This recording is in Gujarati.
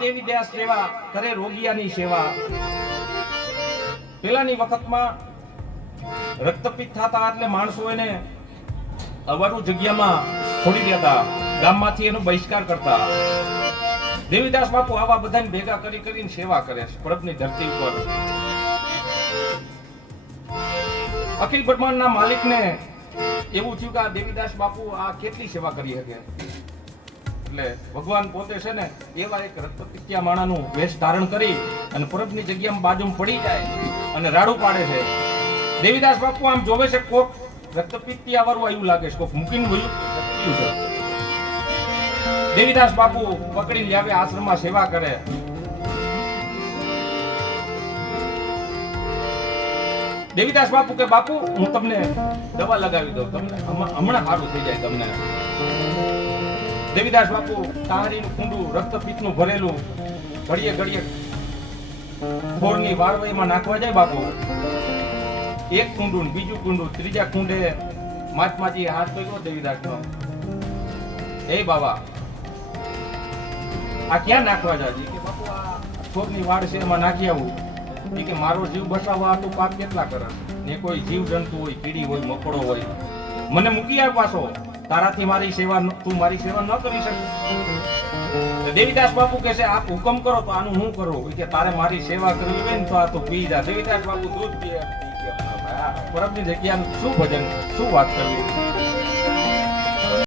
દેવી દાસ સેવા કરે રોગિયાની સેવા. પેલાની વખતમાં રક્તપિત થતા એટલે માણસો એને અવારું જગ્યામાં છોડી દેતા, ગામમાંથી એનો બહિષ્કાર કરતા. દેવીદાસ બાપુ આવા બધાને ભેગા કરી કરીને સેવા કરે છે પડદની ધરતી ઉપર. અખિલ બ્રહ્માંડના માલિકને એવું થયું કે આ દેવીદાસ બાપુ આ કેટલી સેવા કરી શકે? એટલે ભગવાન પોતે છે ને એવા એક રક્તપિત્યા માણાનું વેશ ધારણ કરી અને પરબની જગ્યામાં બાજુમાં પડી જાય અને રાડું પાડે છે. દેવીદાસ બાપુ આમ જોવે છે, કોક રક્તપિત્યા વાળું આવ્યું લાગે છે, કોક મૂકીને ગયું છે. દેવીદાસ બાપુ પકડીને લાવે આશ્રમમાં સેવા કરે. દેવીદાસ બાપુ કે, બાપુ, હું તમને દવા લગાવી દઉં, તમને હમણાં સારું થઈ જાય તમને. દેવીદાસ બાપુ તાંરીનું કુંડું રક્તપિત્તનું ભરેલું, ઘડીએ ઘડીએ ખોરની વાળવાઈમાં નાખવા જાય બાપુ. એક કુંડું બીજું કુંડું, ત્રીજા કુંડે મહાત્માજી હાથ પકડ્યો દેવીદાસનો. એ બાબા આ ક્યાં નાખવા જાય કે બાપુ, આ ખોરની વાડ છે એમાં નાખી આવું. કે મારો જીવ બચાવવા આટલું પાપ કેટલા કરે? ને કોઈ જીવ જંતુ હોય, કીડી હોય, મકોડો હોય. મને મૂકી આવ પાછો. તારાથી મારી સેવા તું મારી સેવા ન કરી શકે દેવીદાસ બાપુ કહે છે આપ હુકમ કરો તો આનું હું કરું? કે તારે મારી સેવા કરવી હોય ને તો આ તો પી જા દેવીદાસ બાપુ દૂધ પીએ. ઈ કે, "ના ભાઈ, આ પરબની જગ્યાનું શું ભજન? શું વાત કરવી?